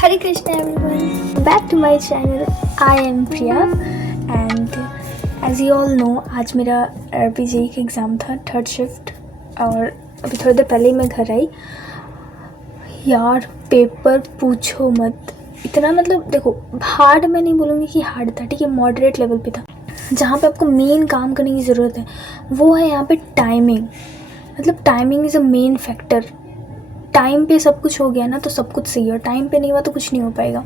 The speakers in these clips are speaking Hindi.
Hare Krishna everyone, back to my channel. I am Priya and as you all know आज मेरा RPG का एग्ज़ाम था थर्ड शिफ्ट और अभी थोड़ी देर पहले ही मैं घर आई। यार पेपर पूछो मत, इतना मतलब देखो हार्ड मैं नहीं बोलूँगी कि हार्ड था, ठीक है, मॉडरेट लेवल पे था। जहाँ पे आपको मेन काम करने की ज़रूरत है वो है यहाँ पे टाइमिंग। मतलब timing is a main factor. Time पे सब कुछ हो गया ना तो सब कुछ सही है, और टाइम पे नहीं हुआ तो कुछ नहीं हो पाएगा।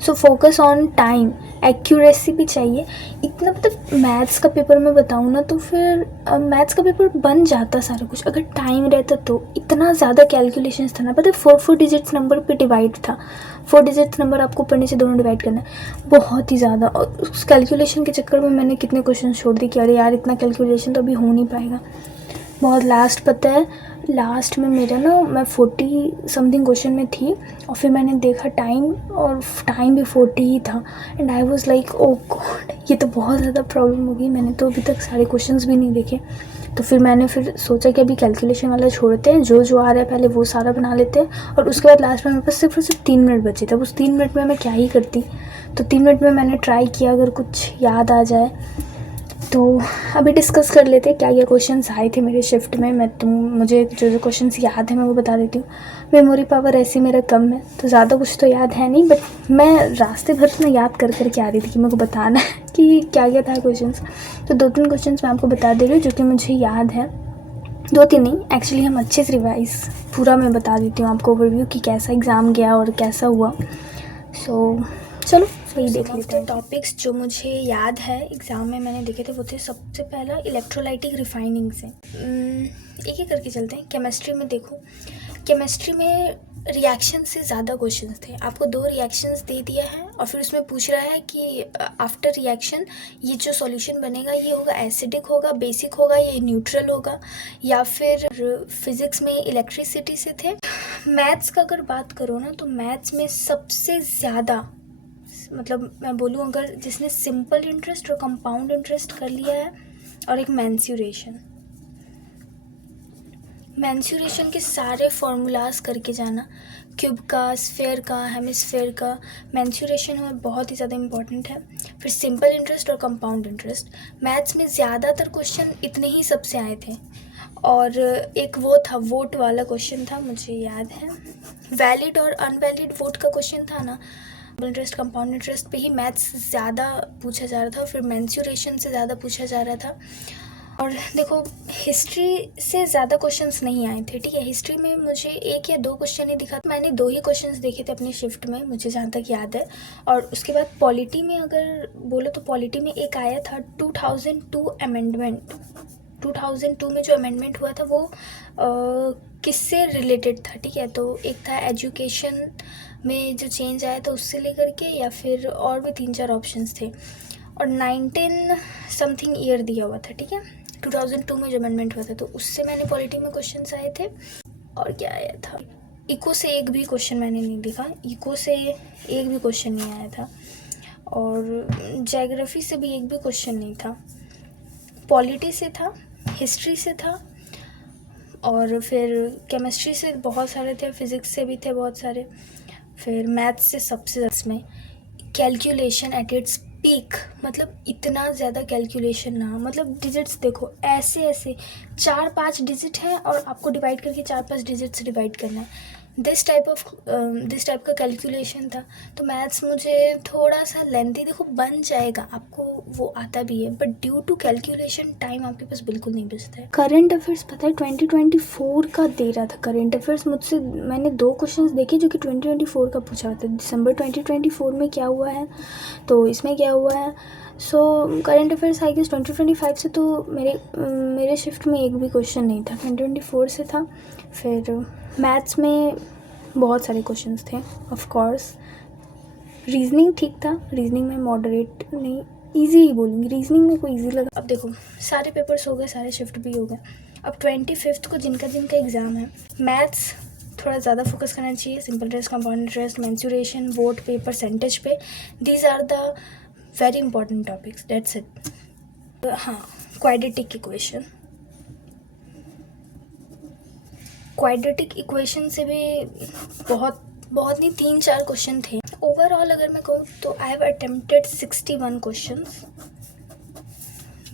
So focus on time, accuracy भी चाहिए इतना। मतलब मैथ्स का पेपर मैं बताऊँ ना तो फिर मैथ्स का पेपर बन जाता सारा कुछ अगर टाइम रहता। तो इतना ज़्यादा कैलकुलेशंस था ना, पता है 4 डिजिट्स नंबर पे डिवाइड था। 4 डिजिट्स नंबर आपको ऊपर नीचे दोनों डिवाइड करना है, बहुत ही ज़्यादा। और उस कैलकुलेशन के चक्कर में मैंने कितने क्वेश्चन छोड़ दिए कि अरे यार इतना कैलकुलेशन तो अभी हो नहीं पाएगा। बहुत लास्ट पता है, लास्ट में मेरा ना मैं 40 समथिंग क्वेश्चन में थी और फिर मैंने देखा टाइम और टाइम भी 40 ही था and I was like oh God, ये तो बहुत ज़्यादा प्रॉब्लम हो गई। मैंने तो अभी तक सारे क्वेश्चंस भी नहीं देखे। तो फिर मैंने सोचा कि अभी कैलकुलेशन वाला छोड़ते हैं, जो जो आ रहा है पहले वो सारा बना लेते हैं। और उसके बाद लास्ट में मेरे पास सिर्फ और सिर्फ 3 मिनट बचे थे। उस 3 मिनट में मैं क्या ही करती। तो 3 मिनट में मैंने ट्राई किया अगर कुछ याद आ जाए। तो अभी डिस्कस कर लेते हैं क्या क्या क्वेश्चंस आए थे मेरे शिफ्ट में। मुझे जो जो क्वेश्चंस याद है मैं वो बता देती हूँ। मेमोरी पावर ऐसे मेरा कम है तो ज़्यादा कुछ तो याद है नहीं, बट मैं रास्ते भर ना याद कर कर के आ रही थी कि मेरे को बताना है कि क्या क्या था क्वेश्चंस। तो 2-3 क्वेश्चंस मैं आपको बता दे रही हूँ जो कि मुझे याद है। 2-3 नहीं, एक्चुअली हम अच्छे से रिवाइज पूरा मैं बता देती हूँ आपको ओवरव्यू कि कैसा एग्ज़ाम गया और कैसा हुआ। चलो वही देख लेते हैं। टॉपिक्स जो मुझे याद है एग्ज़ाम में मैंने देखे थे वो थे, सबसे पहला इलेक्ट्रोलाइटिक रिफाइनिंग से। एक ही करके चलते हैं। केमिस्ट्री में देखो, केमिस्ट्री में रिएक्शन से ज़्यादा क्वेश्चंस थे। आपको 2 रिएक्शंस दे दिया है और फिर उसमें पूछ रहा है कि आफ्टर रिएक्शन ये जो सॉल्यूशन बनेगा ये होगा एसिडिक होगा, बेसिक होगा, ये न्यूट्रल होगा, या फिर फिज़िक्स में इलेक्ट्रिसिटी से थे। मैथ्स का अगर बात करो ना तो मैथ्स में सबसे ज़्यादा, मतलब मैं बोलूँ अगर जिसने सिंपल इंटरेस्ट और कंपाउंड इंटरेस्ट कर लिया है, और एक मैंस्यूरेशन के सारे फॉर्मूलाज करके जाना, क्यूब का, स्फेयर का, हेमिस्फेयर का। मैंस्यूरेशन हमें बहुत ही ज़्यादा इंपॉर्टेंट है। फिर सिंपल इंटरेस्ट और कंपाउंड इंटरेस्ट। मैथ्स में ज़्यादातर क्वेश्चन इतने ही सबसे आए थे। और एक वो था वोट वाला क्वेश्चन था, मुझे याद है, वैलिड और अनवैलिड वोट का क्वेश्चन था ना। इंटरेस्ट कंपाउंड इंटरेस्ट पे ही मैथ्स ज़्यादा पूछा जा रहा था, फिर मेंस्यूरेशन से ज़्यादा पूछा जा रहा था। और देखो हिस्ट्री से ज़्यादा क्वेश्चंस नहीं आए थे, ठीक है। हिस्ट्री में मुझे 1 या 2 क्वेश्चन ही दिखा, मैंने 2 ही क्वेश्चंस देखे थे अपनी शिफ्ट में, मुझे जहाँ तक याद है। और उसके बाद पॉलिटी में अगर बोलो तो पॉलिटी में एक आया था 2002 अमेंडमेंट। 2002 में जो अमेंडमेंट हुआ था वो किससे रिलेटेड था, ठीक है। तो एक था एजुकेशन में जो चेंज आया था उससे लेकर के, या फिर और भी 3-4 ऑप्शंस थे। और 19 समथिंग ईयर दिया हुआ था, ठीक है। 2002 में जो अमेंडमेंट हुआ था तो उससे मैंने पॉलिटी में क्वेश्चंस आए थे। और क्या आया था, इको से एक भी क्वेश्चन मैंने नहीं देखा, इको से एक भी क्वेश्चन नहीं आया था। और ज्योग्राफी से भी एक भी क्वेश्चन नहीं था। पॉलिटी से था, हिस्ट्री से था, और फिर केमिस्ट्री से बहुत सारे थे, फिज़िक्स से भी थे बहुत सारे, फिर मैथ्स से सबसे ज़्यादा। में कैलकुलेशन एट इट्स पीक, मतलब इतना ज़्यादा कैलकुलेशन ना, मतलब डिजिट्स देखो ऐसे ऐसे 4-5 डिजिट हैं और आपको डिवाइड करके 4-5 डिजिट से डिवाइड करना है। दिस टाइप का कैलकुलेशन था। तो मैथ्स मुझे थोड़ा सा लेंथी, देखो बन जाएगा, आपको वो आता भी है, but due to calculation time आपके पास बिल्कुल नहीं बचता है। करंट अफेयर्स पता है 2024 का दे रहा था करंट अफेयर्स मुझसे। मैंने 2 क्वेश्चंस देखे जो कि 2024 का पूछा था, दिसंबर 2024 में क्या हुआ है तो इसमें क्या हुआ है। So current affairs I guess 2025 से तो मेरे शिफ्ट में एक भी क्वेश्चन नहीं था, 2024 से था। फिर मैथ्स में बहुत सारे क्वेश्चंस थे ऑफ कोर्स। रीजनिंग ठीक था, रीजनिंग में मॉडरेट नहीं, इजी ही बोलूँगी, रीजनिंग में कोई इजी लगा। अब देखो सारे पेपर्स हो गए, सारे शिफ्ट भी हो गए। अब 25 को जिनका जिनका एग्ज़ाम है, मैथ्स थोड़ा ज़्यादा फोकस करना चाहिए, simple interest, compound interest, mensuration, boat पे, परसेंटेज पे, these are the very important topics, that's it. हाँ, क्वाड्रेटिक इक्वेशन, क्वाड्रेटिक इक्वेशन से भी बहुत बहुत नहीं, 3-4 क्वेश्चन थे। ओवरऑल अगर मैं कहूँ तो आई हैव अटेम्प्टेड 61 क्वेश्चंस।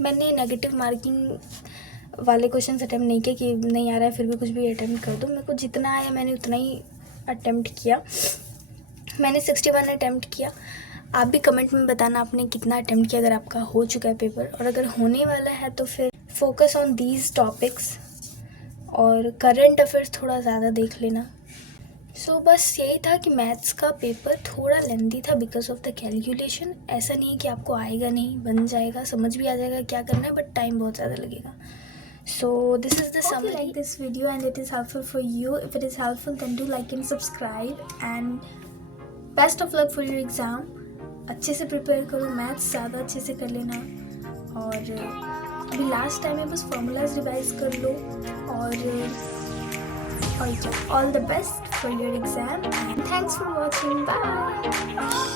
मैंने नेगेटिव मार्किंग वाले क्वेश्चंस अटेम्प्ट नहीं किए कि नहीं आ रहा है फिर भी कुछ भी अटेम्प्ट कर दो। मेरे को जितना आया मैंने उतना ही अटेम्प्ट किया। मैंने 61 अटेम्प्ट किया। आप भी कमेंट में बताना आपने कितना अटेम्प्ट किया, अगर आपका हो चुका है पेपर, और अगर होने वाला है तो फिर फोकस ऑन दीज टॉपिक्स और करंट अफेयर्स थोड़ा ज़्यादा देख लेना। सो बस यही था कि मैथ्स का पेपर थोड़ा लेंदी था बिकॉज ऑफ द कैलकुलेशन। ऐसा नहीं है कि आपको आएगा नहीं, बन जाएगा, समझ भी आ जाएगा क्या करना है, बट टाइम बहुत ज़्यादा लगेगा। So this is the summary. Hope you like this video and it is helpful for you. If it is helpful then do like and subscribe and best of luck for your exam. अच्छे से प्रिपेयर करो, मैथ्स ज़्यादा अच्छे से कर लेना, और अभी लास्ट टाइम है, बस फॉर्मूलाज रिवाइज कर लो, और all the best for your exam and thanks for watching, bye.